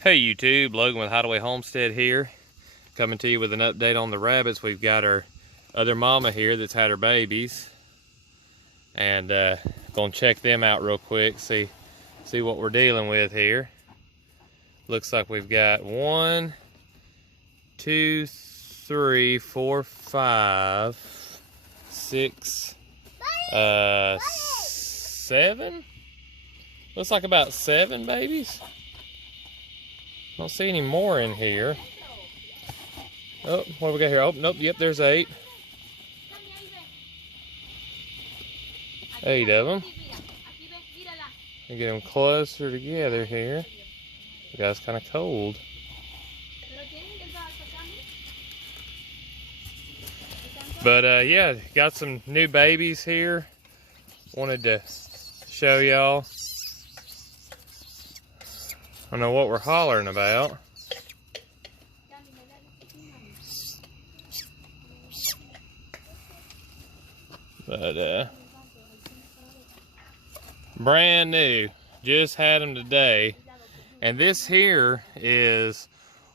Hey YouTube, Logan with Hideaway Homestead here, coming to you with an update on the rabbits. We've got our other mama here that's had her babies, and gonna check them out real quick, see what we're dealing with here. Looks like we've got 1, 2, 3, 4, 5, 6, 7. Looks like about 7 babies. Don't see any more in here. Oh, what do we got here? Oh, nope, yep, there's 8. 8 of them. Get them closer together here. The guy's kind of cold. But yeah, got some new babies here. Wanted to show y'all. I don't know what we're hollering about. But brand new, just had them today. And this here is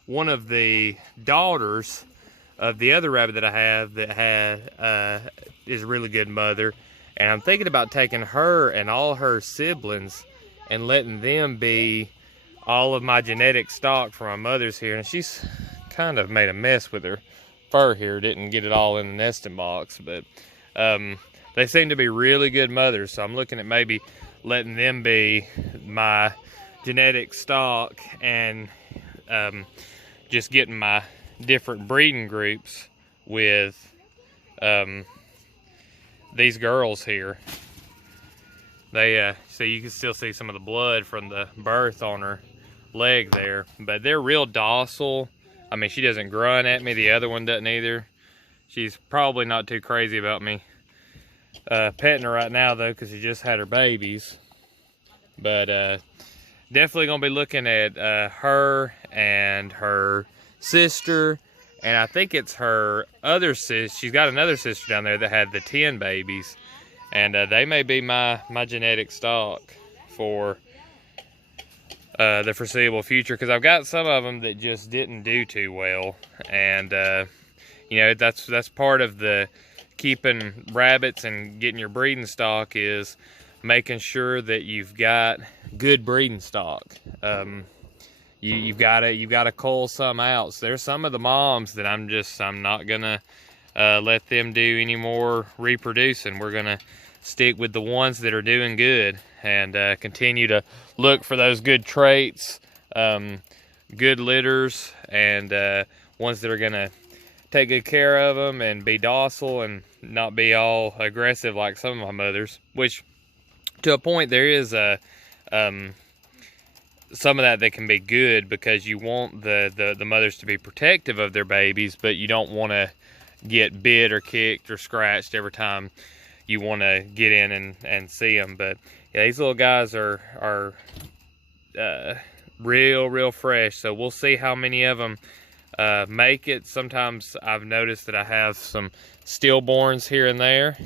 one of the daughters of the other rabbit that I have that is a really good mother. And I'm thinking about taking her and all her siblings and letting them be all of my genetic stock from my mother's here. And she's kind of made a mess with her fur here, didn't get it all in the nesting box. But they seem to be really good mothers, so I'm looking at maybe letting them be my genetic stock and just getting my different breeding groups with these girls here. They so you can still see some of the blood from the birth on her leg there, but they're real docile. I mean, she doesn't grunt at me. The other one doesn't either. She's probably not too crazy about me petting her right now though, because she just had her babies. But definitely gonna be looking at her and her sister, and I think it's her other sister. She's got another sister down there that had the 10 babies, and they may be my genetic stock for the foreseeable future, because I've got some of them that just didn't do too well. And you know, that's part of the keeping rabbits and getting your breeding stock, is making sure that you've got good breeding stock. You've got to cull some out. So there's some of the moms that I'm not gonna let them do any more reproducing. We're gonna stick with the ones that are doing good, and continue to look for those good traits, good litters, and ones that are gonna take good care of them and be docile and not be all aggressive like some of my mothers. Which, to a point, there is some of that can be good, because you want the mothers to be protective of their babies, but you don't want to get bit or kicked or scratched every time you want to get in and see them. But yeah, these little guys are real fresh, so we'll see how many of them make it. Sometimes I've noticed that I have some stillborns here and there,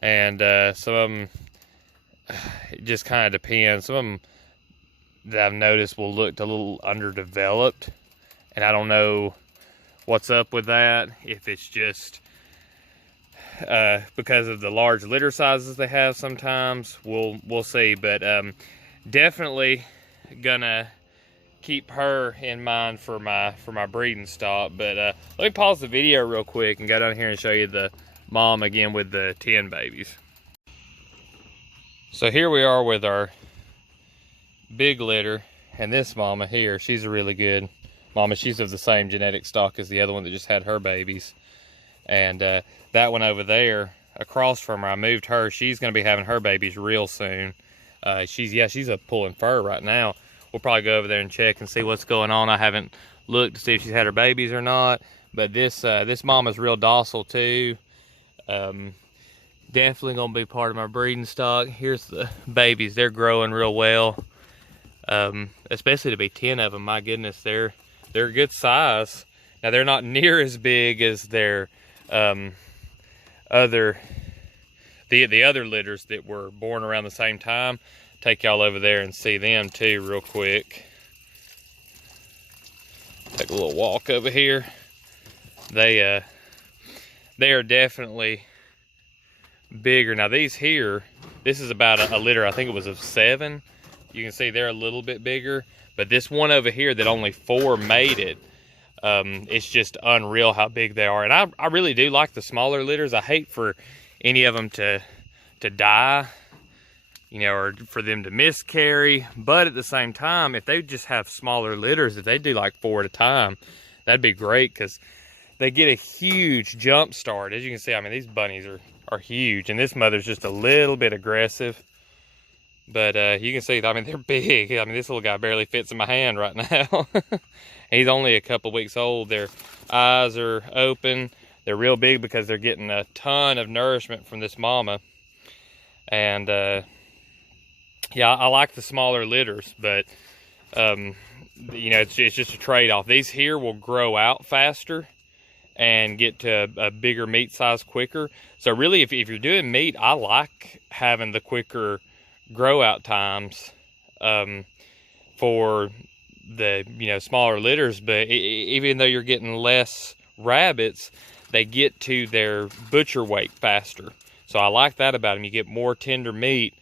and some of them, it just kind of depends. Some of them that I've noticed will look a little underdeveloped, and I don't know what's up with that. If it's just because of the large litter sizes they have, sometimes we'll see. But definitely gonna keep her in mind for my breeding stock. But let me pause the video real quick and go down here and show you the mom again with the 10 babies. So here we are with our big litter, and this mama here, she's a really good mama. She's of the same genetic stock as the other one that just had her babies. And that one over there across from her, I moved her. She's going to be having her babies real soon. She's up pulling fur right now. We'll probably go over there and check and see what's going on. I haven't looked to see if she's had her babies or not. But this mama's real docile too. Definitely going to be part of my breeding stock. Here's the babies. They're growing real well. Especially to be 10 of them. My goodness, they're a good size. Now, they're not near as big as their other litters that were born around the same time. Take y'all over there and see them too real quick. Take a little walk over here. They are definitely bigger. Now these here, this is about a litter, I think it was of 7. You can see they're a little bit bigger, but this one over here that only 4 made it, it's just unreal how big they are. And I really do like the smaller litters. I hate for any of them to die, you know, or for them to miscarry. But at the same time, if they just have smaller litters, if they do like 4 at a time, that'd be great, because they get a huge jump start. As you can see, I mean, these bunnies are huge, and this mother's just a little bit aggressive. But you can see, I mean, they're big. I mean, this little guy barely fits in my hand right now. He's only a couple weeks old. Their eyes are open. They're real big because they're getting a ton of nourishment from this mama. And yeah, I like the smaller litters, but you know, it's just a trade-off. These here will grow out faster and get to a bigger meat size quicker. So really, if you're doing meat, I like having the quicker grow out times for the, you know, smaller litters. But even though you're getting less rabbits, they get to their butcher weight faster. So I like that about them. You get more tender meat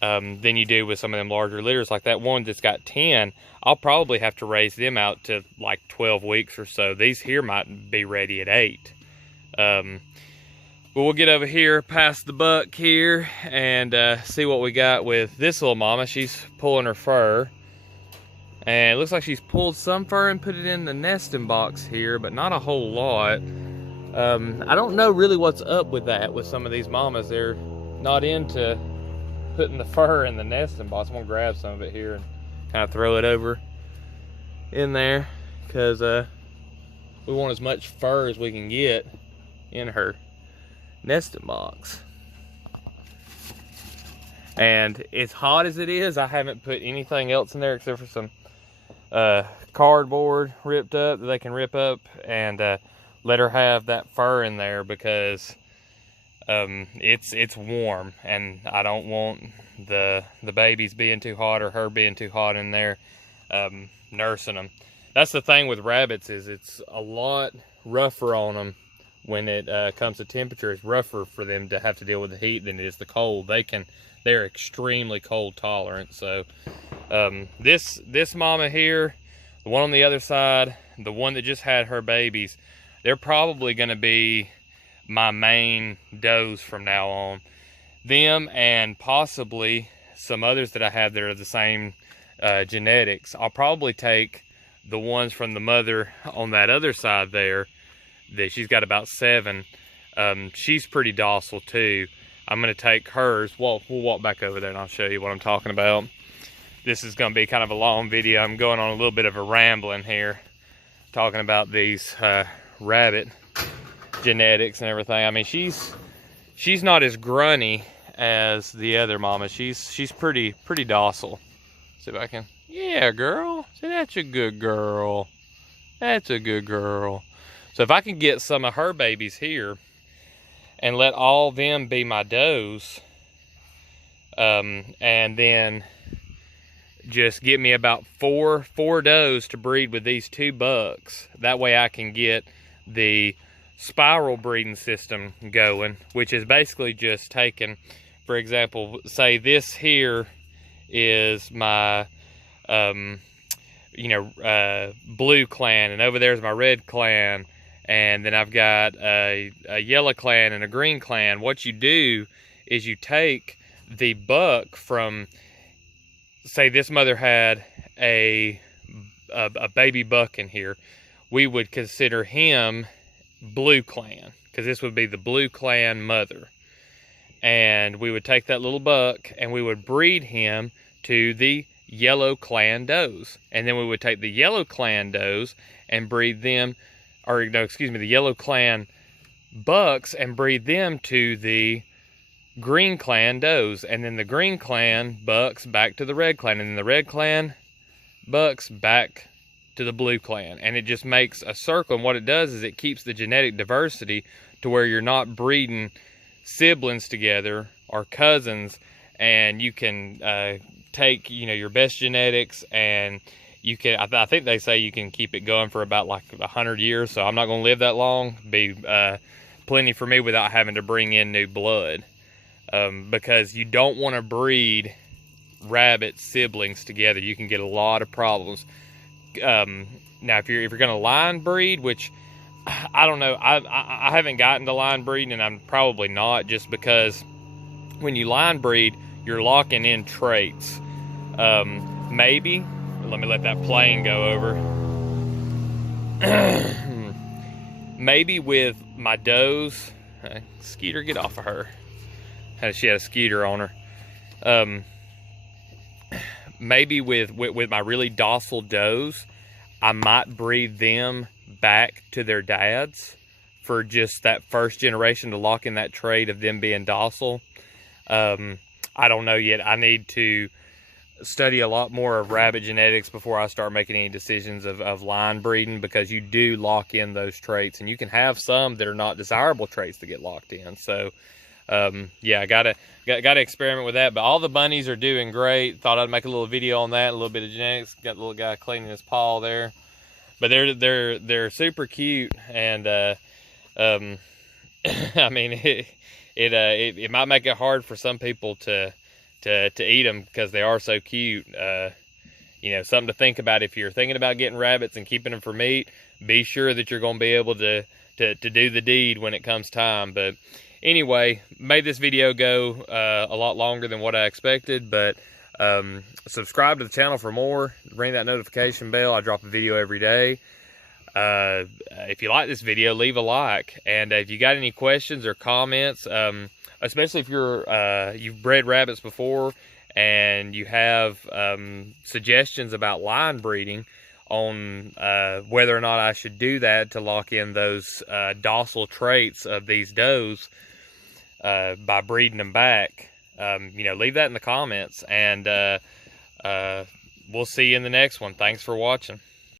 than you do with some of them larger litters. Like that one that's got 10, I'll probably have to raise them out to like 12 weeks or so. These here might be ready at 8. But we'll get over here past the buck here and see what we got with this little mama. She's pulling her fur. And it looks like she's pulled some fur and put it in the nesting box here, but not a whole lot. I don't know really what's up with that with some of these mamas. They're not into putting the fur in the nesting box. I'm gonna grab some of it here and kind of throw it over in there, because we want as much fur as we can get in her nesting box. And as hot as it is, I haven't put anything else in there except for some cardboard ripped up that they can rip up, and let her have that fur in there, because it's warm, and I don't want the babies being too hot or her being too hot in there nursing them. That's the thing with rabbits, is it's a lot rougher on them when it comes to temperature. It's rougher for them to have to deal with the heat than it is the cold. They're extremely cold tolerant. So this mama here, the one on the other side, the one that just had her babies, they're probably going to be my main does from now on. Them and possibly some others that I have that are the same genetics. I'll probably take the ones from the mother on that other side there, that she's got about 7. She's pretty docile too. I'm going to take hers. Well, we'll walk back over there and I'll show you what I'm talking about. This is going to be kind of a long video. I'm going on a little bit of a rambling here, talking about these rabbit genetics and everything. I mean, she's not as grunny as the other mama. She's pretty docile. See if I can. Yeah, girl. See, that's a good girl. That's a good girl. So if I can get some of her babies here and let all them be my does, and then just get me about four does to breed with these 2 bucks. That way I can get the spiral breeding system going, which is basically just taking, for example, say this here is my blue clan, and over there's my red clan, and then I've got a yellow clan and a green clan. What you do is you take the buck from, say this mother had a baby buck in here, we would consider him blue clan, because this would be the blue clan mother. And we would take that little buck and we would breed him to the yellow clan does. And then we would take the yellow clan does and breed them, or no, excuse me, the yellow clan bucks and breed them to the green clan does. And then the green clan bucks back to the red clan, and then the red clan bucks back to the blue clan. And it just makes a circle. And what it does is it keeps the genetic diversity to where you're not breeding siblings together or cousins, and you can take your best genetics, and you can, I think they say you can keep it going for about like 100 years. So I'm not going to live that long. Be plenty for me without having to bring in new blood, because you don't want to breed rabbit siblings together. You can get a lot of problems. Now, if you're going to line breed, which I don't know, I haven't gotten to line breeding, and I'm probably not, just because when you line breed, you're locking in traits. Maybe, let me let that plane go over. Maybe with my does, Skeeter, get off of her. She had a Skeeter on her. Maybe with my really docile does, I might breed them back to their dads for just that first generation to lock in that trait of them being docile. I don't know yet. I need to study a lot more of rabbit genetics before I start making any decisions of line breeding, because you do lock in those traits, and you can have some that are not desirable traits that get locked in. So yeah, I gotta experiment with that. But all the bunnies are doing great. Thought I'd make a little video on that, a little bit of genetics. Got the little guy cleaning his paw there. But they're super cute, and I mean, it might make it hard for some people to eat them because they are so cute. You know, something to think about if you're thinking about getting rabbits and keeping them for meat. Be sure that you're going to be able to do the deed when it comes time. But anyway, made this video go a lot longer than what I expected, but subscribe to the channel for more. Ring that notification bell. I drop a video every day. If you like this video, leave a like, and if you got any questions or comments, especially if you've bred rabbits before and you have suggestions about line breeding on whether or not I should do that to lock in those docile traits of these does by breeding them back, you know, leave that in the comments, and we'll see you in the next one. Thanks for watching.